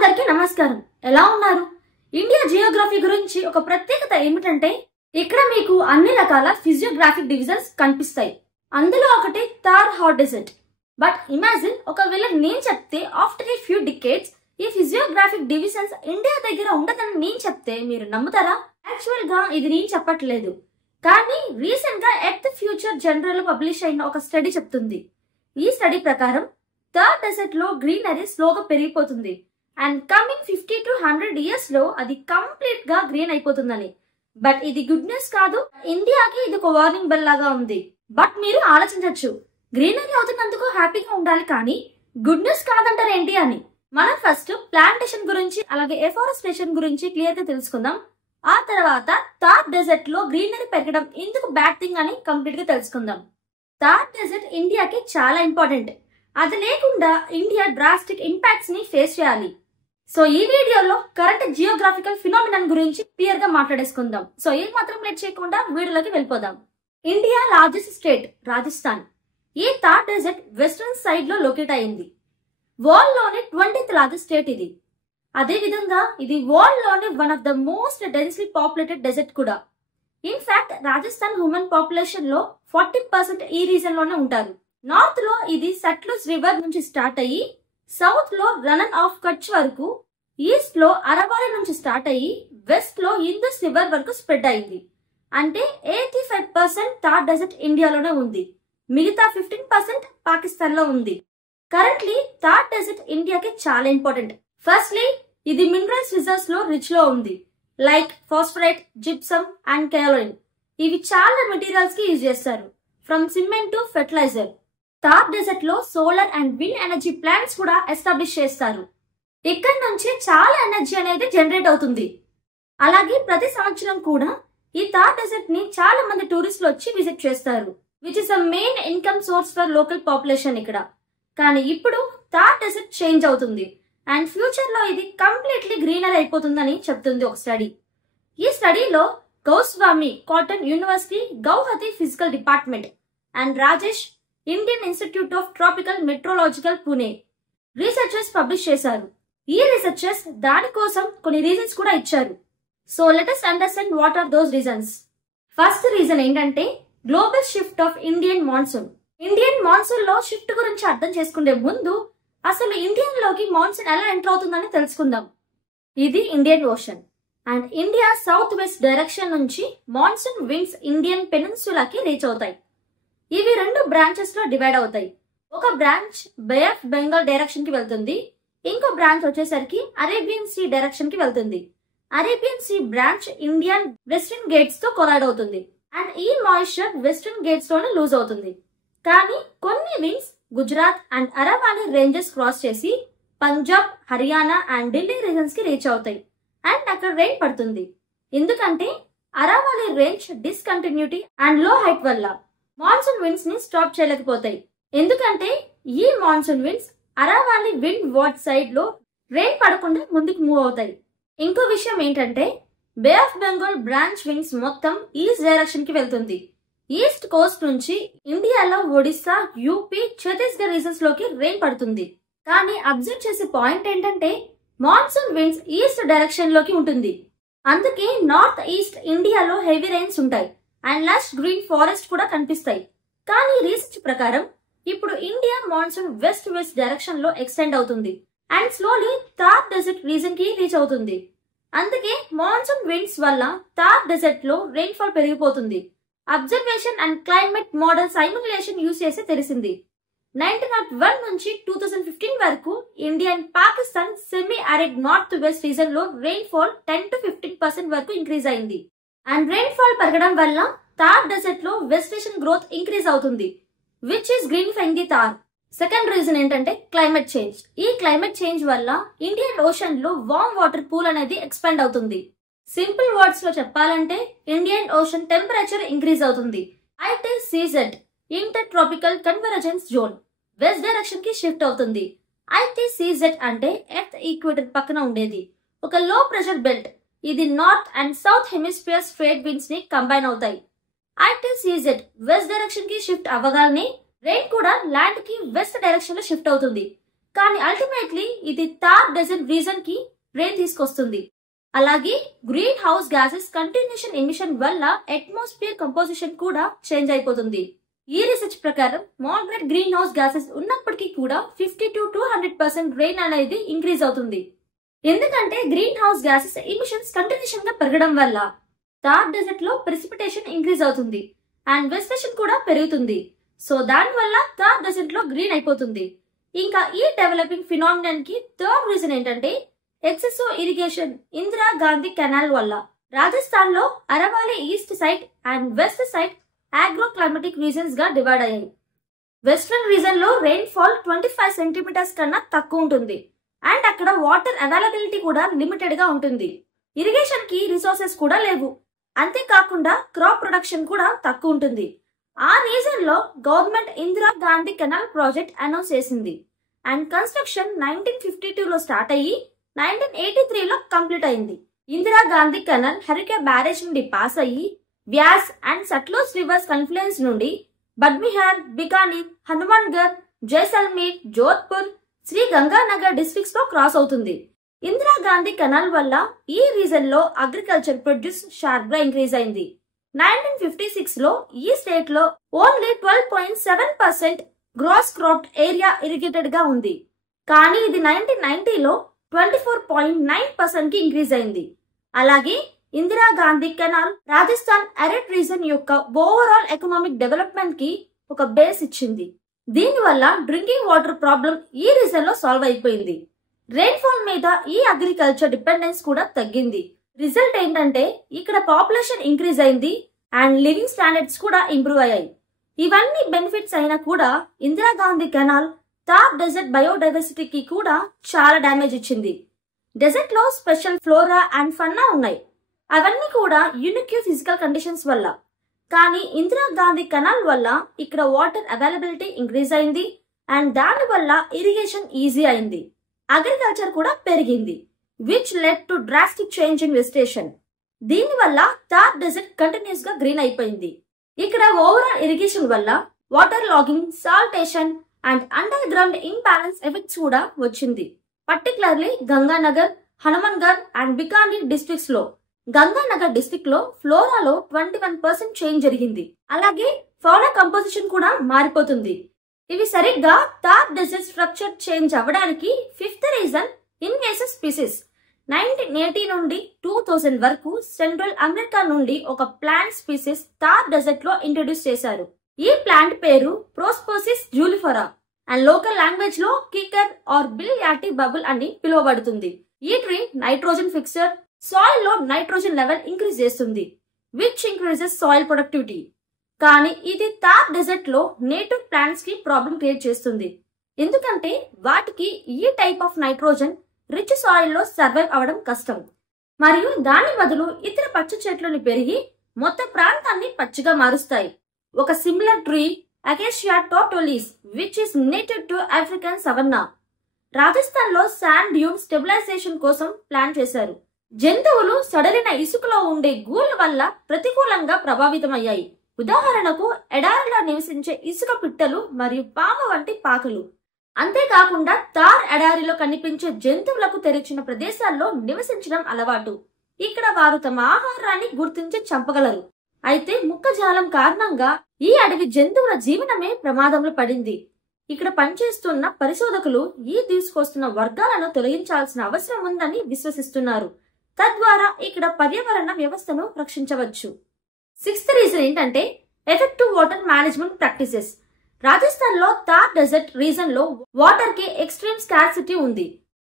అందరికీ నమస్కారం. ఎలా ఉన్నారు? ఇండియా జియోగ్రఫీ గురించి ఒక ప్రత్యేకత ఏమిటంటే ఇక్కడ మీకు అన్ని రకాల ఫిజియోగ్రాఫిక్ డివిజన్స్ కనిపిస్తాయి. అందులో ఒకటి Thar hot desert. But imagine ఒకవేళ నేను చెప్తే ఆఫ్టర్ ఏ ఫ్యూ డికేడ్స్ ఈ ఫిజియోగ్రాఫిక్ డివిజన్స్ ఇండియా దగ్గర ఉండదని నేను చెప్తే మీరు నమ్ముతారా? యాక్చువల్ గా ఇది నేను చెప్పట్లేదు, కానీ రీసెంట్ గా ఎర్త్ ఫ్యూచర్ జనరల్ లో పబ్లిష్ అయిన ఒక స్టడీ చెప్తుంది. ఈ స్టడీ ప్రకారం థార్ డెజర్ట్ లో గ్రీనరీ స్లోగా పెరిగిపోతుంది అండ్ కమింగ్ 50 to 100 years లో అది కంప్లీట్ గా గ్రీన్ అయిపోతుందని. బట్ ఇది గుడ్ న్యూస్ కాదు, ఇండియాకి ఇది ఒక వార్నింగ్ బెల్ లాగా ఉంది. బట్ మీరు ఆలోచించవచ్చు, గ్రీనరీ అవుతున్నందుకు హ్యాపీగా ఉండాలి కానీ గుడ్ న్యూస్ కాదంటారు ఏంటి అని. మనం ఫస్ట్ ప్లాంటేషన్ గురించి అలాగే ఎఫారెస్టేషన్ గురించి క్లియర్ గా తెలుసుకుందాం. ఆ తర్వాత థార్ డెజర్ట్ లో గ్రీనరీ పెరగడం ఎందుకు బ్యాడ్ థింగ్ అని కంప్లీట్ గా తెలుసుకుందాం. థార్ డెజర్ట్ ఇండియాకి చాలా ఇంపార్టెంట్. అది లేకుండా ఇండియా డ్రాస్టిక్ ఇంపాక్ట్స్ ని ఫేస్ చేయాలి. సో ఈ వీడియోలో కరెంట్ జియోగ్రాఫికల్ ఫినామినన్ గురించి క్లియర్ గా మాట్లాడేసుకుందాం. సో ఏం మాత్రం లేట్ చేయకుండా వీడియోలోకి వెళ్ళిపోదాం. India largest state Rajasthan. ఈ థార్ డెజర్ట్ వెస్టర్న్ సైడ్ లో లొకేట్ అయింది. వరల్డ్ లోని 20th లార్జెస్ట్ స్టేట్ ఇది. అదే విధంగా ఇది వరల్డ్ లోని one of the most densely populated desert కూడా. ఇన్ఫాక్ట్ రాజస్థాన్ హ్యూమన్ పాపులేషన్ లో 40% ఈ రీజన్ లోనే ఉంటారు. నార్త్ లో ఇది సట్లుజ్ రివర్ నుంచి స్టార్ట్ అయ్యి సౌత్ లో రనన్ ఆఫ్ కచ్ వరకు, ఈస్ట్ లో అరవాలి నుంచి స్టార్ట్ అయ్యి వెస్ట్ లో ఇందస్ రివర్ వరకు స్ప్రెడ్ అయింది. అంటే 85% థార్ డెజర్ట్ ఇండియాలోనే ఉంది, మిగతా 15% పాకిస్తాన్ లో ఉంది. కరెంట్లీ థార్ డెజర్ట్ ఇండియాకి చాలా ఇంపార్టెంట్. ఫస్ట్లీ ఇది మినరల్స్ రిజర్వ్స్ లో రిచ్ లో ఉంది, like phosphorite, gypsum and kaolin. ఇవి చాలా మెటీరియల్స్ కి యూజ్ చేస్తారు, from cement to fertiliser. Thar desert లో solar and wind energy plants కూడా ఎస్టాబ్లిష్ చేస్తారు. ఇక్కడ నుంచి చాలా ఎనర్జీ అనేది జనరేట్ అవుతుంది. అలాగే ప్రతి సంవత్సరం కూడా ఈ థార్ డెజర్ట్ ని చాలా మంది టూరిస్టులు వచ్చి విజిట్ చేస్తారు, which is a main income source for local population ఇక్కడ. కానీ ఇప్పుడు థార్ డెజర్ట్ చేంజ్ అవుతుంది అండ్ ఫ్యూచర్ లో ఇది కంప్లీట్లీ గ్రీనరీ అయిపోతుందని చెప్తుంది ఒక స్టడీ. ఈ స్టడీలో Goswami cotton university Guwahati physical department and Rajesh Indian Institute of Tropical Metrological Pune researchers publish చేశారు. ఈ రీసెర్చర్స్ దానికోసం కొన్ని రీజన్స్ కూడా ఇచ్చారు. So let us understand what are those reasons. First reason ఏంటంటే global shift of Indian monsoon. Indian monsoon లో shift గురించి అర్థం చేసుకునే ముందు అసలు ఇండియన్ లోకి మాన్సూన్ ఎలా ఎంటర్ అవుతుందని తెలుసుకుందాం. ఇది Indian Ocean and India south west direction నుంచి మాన్సూన్ విండ్స్ ఇండియన్ పెనిన్సులాకి రీచ్ అవుతాయి. ఇవి 2 బ్రాంచెస్ లో డివైడ్ అవుతాయి. ఒక branch Bay of Bengal direction కి వెళ్తుంది, ఇంకో బ్రాంచ్ వచ్చేసరికి అరేబియన్ సీ డైరెక్షన్ కి వెళ్తుంది. Arabian sea branch Indian Western Ghats తో కొలైడ్ అవుతుంది అండ్ ఈ మాయిశ్చర్ వెస్టర్న్ గేట్స్ లోనే లూజ్ అవుతుంది. కానీ కొన్ని winds Gujarat and Aravali ranges cross చేసి పంజాబ్, హర్యానా అండ్ ఢిల్లీ రీజన్స్ కి రీచ్ అవుతాయి అండ్ అక్కడ రెయిన్ పడుతుంది. ఎందుకంటే Aravali range discontinuity and low height వల్ల మాన్సూన్ విండ్స్ ని స్టాప్ చేయలేకపోతాయి. ఎందుకంటే ఈ monsoon winds Aravali windward side లో రెయిన్ పడకుండా ముందుకు మూవ్ అవుతాయి. ఇంకో విషయం ఏంటంటే బే ఆఫ్ బెంగాల్ బ్రాంచ్ విండ్స్ మొత్తం ఈస్ట్ డైరెక్షన్ కి వెళ్తుంది. ఈస్ట్ కోస్ట్ నుంచి ఇండియాలో ఒడిస్సా, యూపీ, ఛత్తీస్గఢ్ రీజన్స్ లోకి రెయిన్ పడుతుంది. కానీ అబ్జర్వ్ చేసే పాయింట్ ఏంటంటే మాన్సూన్ విండ్స్ ఈస్ట్ డైరెక్షన్ లోకి ఉంటుంది. అందుకే నార్త్ ఈస్ట్ ఇండియాలో హెవీ రెయిన్స్ ఉంటాయి అండ్ లష్ గ్రీన్ ఫారెస్ట్ కూడా కనిపిస్తాయి. కానీ రీసెర్చ్ ప్రకారం ఇప్పుడు India monsoon west west direction లో ఎక్స్టెండ్ అవుతుంది and slowly Thar desert region కి రీచ్ అవుతుంది. అందుకే మాన్సూన్ విండ్స్ వల్ల థార్ డెజర్ట్ లో రెయిన్ఫాల్ పెరిగిపోతుంది. Observation and climate model simulation use చేసి తెలిసింది. 1901 నుంచి 2015 వరకు India and Pakistan semi arid north west region లో రెయిన్ఫాల్ 10 to 15% వరకు ఇంక్రీజ్ అయింది. అండ్ రెయిన్ఫాల్ పెరగడం వల్ల థార్ డెజర్ట్ లో వెజిటేషన్ గ్రోత్ ఇంక్రీజ్ అవుతుంది, which is greenifying the Thar. Second reason ఏంటంటే క్లైమేట్ చేంజ్. ఈ క్లైమేట్ చేంజ్ వల్ల ఇండియన్ ఓషన్ లో వార్మ్ వాటర్ పూల్ అనేది ఎక్స్పాండ్ అవుతుంది. సింపుల్ వర్డ్స్ లో చెప్పాలంటే ఇండియన్ ఓషన్ టెంపరేచర్ ఇంక్రీజ్ అవుతుంది. అయితే CZ inter tropical convergence zone west direction కి షిఫ్ట్ అవుతుంది. అయితే సీజెడ్ అంటే ఎర్త్ ఈక్వేటర్ పక్కన ఉండేది ఒక లో ప్రెషర్ బెల్ట్. ఇది north and south hemisphere straight winds ని కంబైన్ అవుతాయి. అయితే సీజెడ్ వెస్ట్ డైరెక్షన్ కి షిఫ్ట్ అవ్వగానే రెయిన్ కూడా ల్యాండ్ కి వెస్ట్ డైరెక్షన్ లో షిఫ్ట్ అవుతుంది. కానీ అల్టిమేట్లీ ఇది థార్ డెజర్ట్ రీజన్ కి రెయిన్ తీసుకొస్తుంది. అలాగే green house gases continuation emission వల్ల అట్మాస్ఫియర్ కంపోజిషన్ కూడా చేంజ్ అయిపోతుంది. ఈ రీసెర్చ్ ప్రకారం మోడరేట్ గ్రీన్ హౌస్ గ్యాసెస్ ఉన్నప్పటికీ కూడా 50 to 200% రెయిన్ అనేది ఇంక్రీజ్ అవుతుంది. ఎందుకంటే green house gases emissions continuation గా పెరగడం వల్ల థార్ డెజర్ట్ లో ప్రెసిపిటేషన్ ఇంక్రీజ్ అవుతుంది అండ్ వెజిటేషన్ కూడా పెరుగుతుంది. సో దాని వల్ల థార్ డెజర్ట్ లో గ్రీన్ అయిపోతుంది. ఇంకా ఈ డెవలపింగ్ ఫినామినన్ కి థర్డ్ రీజన్ ఏంటంటే excessive irrigation Indira Gandhi canal వల్ల. రాజస్థాన్ లో Aravali east side and west side agro climatic regions గా డివైడ్ అయ్యాయి. వెస్ట్రన్ రీజన్ లో రెయిన్ ఫాల్ 25 సెంటీమీటర్స్ కన్నా తక్కువ ఉంటుంది అండ్ అక్కడ వాటర్ అవైలబిలిటీ కూడా లిమిటెడ్ గా ఉంటుంది. ఇరిగేషన్ కి రిసోర్సెస్ కూడా లేవు. అంతేకాకుండా క్రాప్ ప్రొడక్షన్ కూడా తక్కువ ఉంటుంది. ఆ రీజన్ లో government Indira Gandhi canal project announce చేసింది అండ్ కన్స్ట్రక్షన్ 1952 లో స్టార్ట్ అయ్యి 1983 లో కంప్లీట్ అయింది. ఇందిరా గాంధీ కెనాల్ హరికే బ్యారేజ్ నుండి పాస్ అయ్యి Beas and Sutlej rivers confluence నుండి బద్మిహార్, బికానీర్, హనుమాన్గర్, జైసల్మీర్, జోధ్పూర్, శ్రీ గంగానగర్ డిస్ట్రిక్ట్స్ లో క్రాస్ అవుతుంది. ఇందిరా గాంధీ కెనాల్ వల్ల ఈ రీజన్ లో అగ్రికల్చర్ ప్రొడ్యూస్ షార్ప్ గా ఇంక్రీజ్ అయింది. 1956 లో ఈ స్టేట్ లో only 12.7% gross crop area irrigated గా ఉంది. కానీ ఇది 1990 లో 24.9% కి ఇంక్రీజ్ అయింది. అలాగే Indira Gandhi canal Rajasthan arid reason యొక్క ఓవరాల్ ఎకనామిక్ డెవలప్మెంట్ కి ఒక బేస్ ఇచ్చింది. దీనివల్ల డ్రింకింగ్ వాటర్ ప్రాబ్లం ఈ రీజన్ లో సాల్వ్ అయిపోయింది. రెయిన్ఫాల్ మీద ఈ అగ్రికల్చర్ డిపెండెన్స్ కూడా తగ్గింది. రిజల్ట్ ఏంటంటే ఇక్కడ పాపులేషన్ ఇంక్రీజ్ అయింది అండ్ లివింగ్ స్టాండర్డ్స్ కూడా ఇంప్రూవ్ అయ్యాయి. ఇవన్నీ బెనిఫిట్స్ అయినా కూడా ఇందిరా గాంధీ కెనాల్ థార్ డెజర్ట్ బయోడైవర్సిటీకి కూడా చాలా డ్యామేజ్ ఇచ్చింది. డెజర్ట్ లో స్పెషల్ ఫ్లోరా అండ్ ఫన్నా ఉన్నాయి. అవన్నీ కూడా యూనిక్ ఫిజికల్ కండిషన్స్ వల్ల. కానీ ఇందిరా గాంధీ కెనాల్ వల్ల ఇక్కడ వాటర్ అవైలబిలిటీ ఇంక్రీజ్ అయింది అండ్ దాని వల్ల ఇరిగేషన్ ఈజీ అయింది. అగ్రికల్చర్ కూడా పెరిగింది which led to drastic change in vegetation. దీని వల్ల థార్ డెజర్ట్ కంటిన్యూస్ గా గ్రీన్ అయిపోయింది. ఇక్కడ ఓవరాల్ ఇరిగేషన్ వల్ల water logging, saltation and underground imbalance effects కూడా వచ్చింది. Particularly Ganganagar, Hanumangarh and Bikaner districts లో. గంగానగర్ డిస్ట్రిక్ట్ లో ఫ్లోరాలో 21% చేంజ్ జరిగింది. అలాగే ఫౌనా కంపోజిషన్ కూడా మారిపోతుంది. ఇవి సరిగ్గా థార్ డెజర్ట్ స్ట్రక్చర్ చేంజ్ అవ్వడానికి ఫిఫ్త్ రీజన్ ఇన్వేసివ్ స్పీసీస్. 1980 నుండి 2000 వరకు సెంట్రల్ అమెరికా నుండి ఒక ప్లాంట్ స్పీసీస్ థార్ డెజర్ట్ లో ఇంట్రొడ్యూస్ చేశారు. ఈ ప్లాంట్ పేరు ప్రోస్పోసిస్ జూలిఫరా అండ్ లోకల్ లాంగ్వేజ్ లో కికర్ ఆర్ బిల్ యాటి బబుల్ అని పిలువబడుతుంది. ఈ ట్రీ నైట్రోజన్ ఫిక్సర్, సాయిల్ లో నైట్రోజన్ లెవెల్ ఇంక్రీజ్ చేస్తుంది విచ్ ఇంక్రీజెస్ సాయిల్ ప్రొడక్టివిటీ. కానీ ఇది థార్ డెజర్ట్ లో నేటివ్ ప్లాంట్స్ కి ప్రాబ్లం క్రియేట్ చేస్తుంది. ఎందుకంటే వాటికి ఈ type of nitrogen rich soil లో సర్వైవ్ అవడం కష్టం. మరియు దాని బదులు ఇతర పచ్చ చెట్లను పెరిగి మొత్తం ప్రాంతాన్ని పచ్చిగా మారుస్తాయి. ఒక similar tree acacia tortilis which is native to African savanna. Rajasthan లో శాండ్ డ్యూన్ స్టెబిలైజేషన్ కోసం ప్లాన్ చేశారు. జంతువులు సడలిన ఇసుకలో ఉండే గూళ్ళ వల్ల ప్రతికూలంగా ప్రభావితమయ్యాయి. ఉదాహరణకు ఎడారిలో నివసించే ఇసుక పిట్టలు మరియు పామ వంటి పాకలు. అంతేకాకుండా థార్ ఎడారిలో కనిపించే జంతువులకు తెరిచిన ప్రదేశాల్లో నివసించడం అలవాటు. ఇక్కడ వారు తమ ఆహారాన్ని గుర్తించి చంపగలరు. అయితే ముక్కజాలం కారణంగా ఈ అడవి జంతువుల జీవనమే ప్రమాదంలో పడింది. ఇక్కడ పనిచేస్తున్న పరిశోధకులు ఈ తీసుకొస్తున్న వర్గాలను తొలగించాల్సిన అవసరం ఉందని విశ్వసిస్తున్నారు. తద్వారా ఇక్కడ పర్యావరణ వ్యవస్థను రక్షించవచ్చు. సిక్స్త్ రీజన్ ఏంటంటే effective water management practices. Rajasthan లో థార్ డెజర్ట్ రీజన్ లో వాటర్ కి ఎక్స్ట్రీమ్ స్కార్సిటీ ఉంది.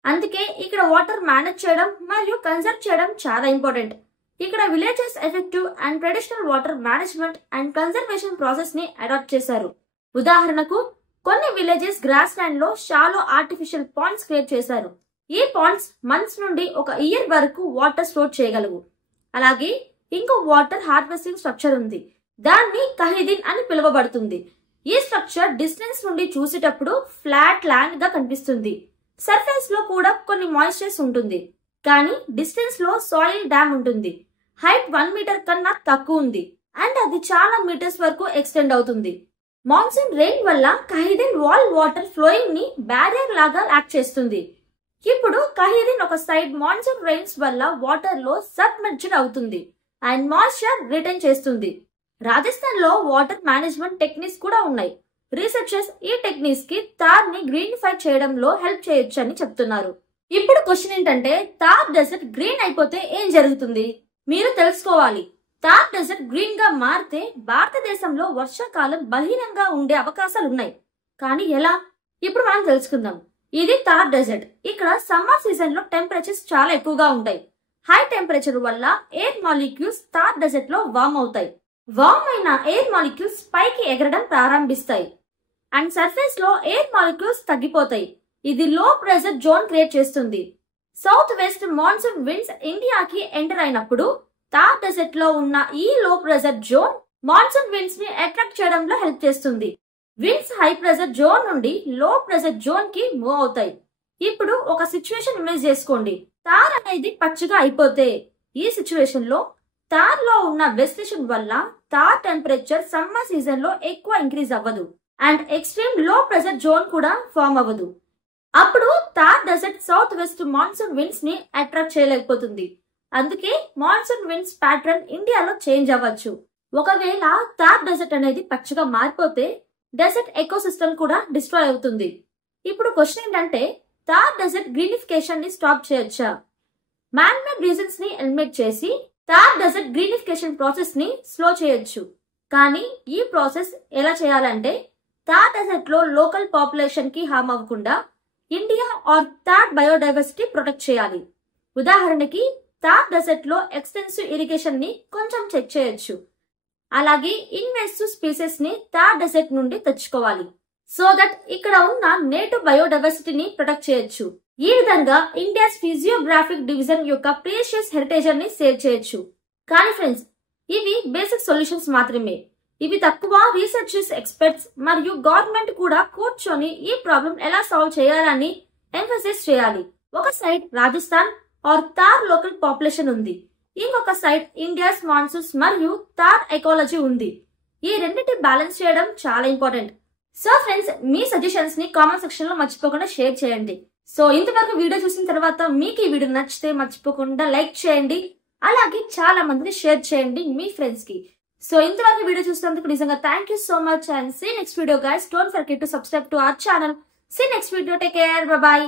అందుకే ఇక్కడ వాటర్ మేనేజ్ చేయడం మరియు కన్సర్వ్ చేయడం చాలా ఇంపార్టెంట్. ఇక్కడ villages effective and traditional water management and conservation process ని అడాప్ట్ చేశారు. ఉదాహరణకు కొన్ని విలేజెస్ గ్రాస్ ల్యాండ్ లో షాలో ఆర్టిఫిషియల్ పాండ్స్ క్రియేట్ చేశారు. ఈ పాండ్స్ మంత్స్ నుండి ఒక ఇయర్ వరకు వాటర్ స్టోర్ చేయగలవు. అలాగే ఇంకో వాటర్ హార్వెస్టింగ్ స్ట్రక్చర్ ఉంది. దాన్ని కహిదిన్ అని పిలువబడుతుంది. ఈ స్ట్రక్చర్ డిస్టెన్స్ నుండి చూసేటప్పుడు ఫ్లాట్ ల్యాండ్ గా కనిపిస్తుంది. సర్ఫేస్ లో కూడా కొన్ని మాయిశ్చర్స్ ఉంటుంది. కానీ డిస్టెన్స్ లో సాయిల్ డ్యామ్ ఉంటుంది. హైట్ 1 మీటర్ కన్నా తక్కువ ఉంది అండ్ అది చాలా మీటర్స్ వరకు ఎక్స్టెండ్ అవుతుంది. మాన్సూన్ రెయిన్ వల్ల కహీదిన్ వాల్ వాటర్ ఫ్లోయింగ్ ని బ్యారియర్ లాగా యాక్ట్ చేస్తుంది. ఇప్పుడు కహీదిన్ ఒక సైడ్ మాన్సూన్ రెయిన్స్ వల్ల వాటర్ లో సబ్మెర్జ్డ్ అవుతుంది అండ్ మాయిశ్చర్ రిటైన్ చేస్తుంది. రాజస్థాన్ లో వాటర్ మేనేజ్మెంట్ టెక్నిక్స్ కూడా ఉన్నాయి. రీసెర్చర్స్ ఈ టెక్నిక్స్ కి తార్ ని గ్రీనిఫై చేయడంలో హెల్ప్ చేయొచ్చు అని చెప్తున్నారు. ఇప్పుడు క్వశ్చన్ ఏంటంటే, తార్ డెజర్ట్ గ్రీన్ అయిపోతే ఏం జరుగుతుంది? మీరు తెలుసుకోవాలి. తార్ డెజర్ట్ గ్రీన్ గా మారితే భారతదేశంలో వర్షాకాలం బలహీనంగా ఉండే అవకాశాలు ఉన్నాయి. కానీ ఎలా? ఇప్పుడు మనం తెలుసుకుందాం. ఇది తార్ డెజర్ట్. ఇక్కడ సమ్మర్ సీజన్ లో టెంపరేచర్స్ చాలా ఎక్కువగా ఉంటాయి. హై టెంపరేచర్ వల్ల ఎయిర్ మాలిక్యూల్స్ తార్ డెజర్ట్ లో వార్మ్ అవుతాయి. వార్మ్ అయిన ఎయిర్ మాలిక్యూల్స్ పైకి ఎగరడం ప్రారంభిస్తాయి అండ్ సర్ఫేస్ లో ఎయిర్ మాలిక్యూల్స్ తగ్గిపోతాయి. ఇది లో ప్రెషర్ జోన్ క్రియేట్ చేస్తుంది. సౌత్ వెస్ట్ మాన్సూన్ విండ్స్ ఇండియాకి ఎంటర్ అయినప్పుడు తార్ డెజర్ట్ లో ఉన్న ఈ లో ప్రెషర్ జోన్ మాన్సూన్ విండ్స్ ని అట్రాక్ట్ చేయడంలో హెల్ప్ చేస్తుంది. విండ్స్ హై ప్రెషర్ జోన్ నుండి లో ప్రెషర్ జోన్ కి మూవ్ అవుతాయి. ఇప్పుడు ఒక సిచ్యువేషన్ ఇమేజ్ చేసుకోండి. తార్ అనేది పచ్చగా అయిపోతే ఈ సిచ్యువేషన్ లో తార్ లో ఉన్న వెజిటేషన్ వల్ల తార్ టెంపరేచర్ సమ్మర్ సీజన్ లో ఎక్కువ ఇంక్రీజ్ అవ్వదు and extreme low pressure zone కూడా ఫామ్ అవ్వదు. అప్పుడు Thar desert south west monsoon winds ని అట్రాక్ట్ చేయలేకపోతుంది. అందుకే మాన్సూన్ విండ్స్ ప్యాటర్న్ ఇండియాలో చేంజ్ అవ్వచ్చు. ఒకవేళ తార్ డెజర్ట్ అనేది పచ్చగా మారిపోతే డెజర్ట్ ఎకోసిస్టమ్ కూడా డిస్ట్రాయ్ అవుతుంది. ఇప్పుడు క్వశ్చన్ ఏంటంటే, తార్ డెజర్ట్ గ్రీనిఫికేషన్ ని స్టాప్ చేయొచ్చా? మ్యాన్ మేడ్ రీజన్స్ ని ఎలిమినేట్ చేసి తార్ డెజర్ట్ గ్రీనిఫికేషన్ ప్రాసెస్ ని స్లో చేయొచ్చు. కానీ ఈ ప్రాసెస్ ఎలా చేయాలంటే, తార్ డెజర్ట్ లో లోకల్ పాపులేషన్ కి హార్మ్ అవ్వకుండా India or Thar biodiversity protect చేయాలి. ఉదాహరణకి తార్ డెజర్ట్ లో ఎక్స్టెన్సివ్ ఇరిగేషన్ ని కొంచెం చెక్ చేయొచ్చు. అలాగే ఇన్వెసివ్ స్పీసెస్ ని తార్ డెజర్ట్ నుండి తెచ్చుకోవాలి. సో దట్ ఇక్కడ ఉన్న నేటివ్ బయోడైవర్సిటీని ప్రొటెక్ట్ చేయొచ్చు. ఈ విధంగా ఇండియాస్ ఫిజియోగ్రాఫిక్ డివిజన్ యొక్క ప్రీషియస్ హెరిటేజ్ ని సేవ్ చేయొచ్చు. కానీ ఫ్రెండ్స్, ఇవి బేసిక్ సొల్యూషన్స్ మాత్రమే. ఇవి తక్కువ. రీసెర్చర్స్, ఎక్స్పర్ట్స్ మరియు గవర్నమెంట్ కూడా కూర్చొని ఈ ప్రాబ్లం ఎలా సాల్వ్ చేయాలని ఎంఫసిస్ చేయాలి. ఒక side Rajasthan or Thar local population ఉంది. ఇంకొక సైడ్ ఇండియాస్ మాన్సూన్స్ మరియు తార్ ఎకాలజీ ఉంది. ఈ రెండింటి బ్యాలెన్స్ చేయడం చాలా ఇంపార్టెంట్. సో ఫ్రెండ్స్, మీ సజెషన్స్ ని కామెంట్ సెక్షన్ లో మర్చిపోకుండా షేర్ చేయండి. సో ఇంతవరకు వీడియో చూసిన తర్వాత మీకు ఈ వీడియో నచ్చితే మర్చిపోకుండా లైక్ చేయండి. అలాగే చాలా మందిని షేర్ చేయండి మీ ఫ్రెండ్స్ కి. సో ఇంతవరకు వీడియో చూసినందుకు నిజంగా thank you so much and see next video guys. Don't forget to subscribe to our channel. See next video. Take care. Bye by.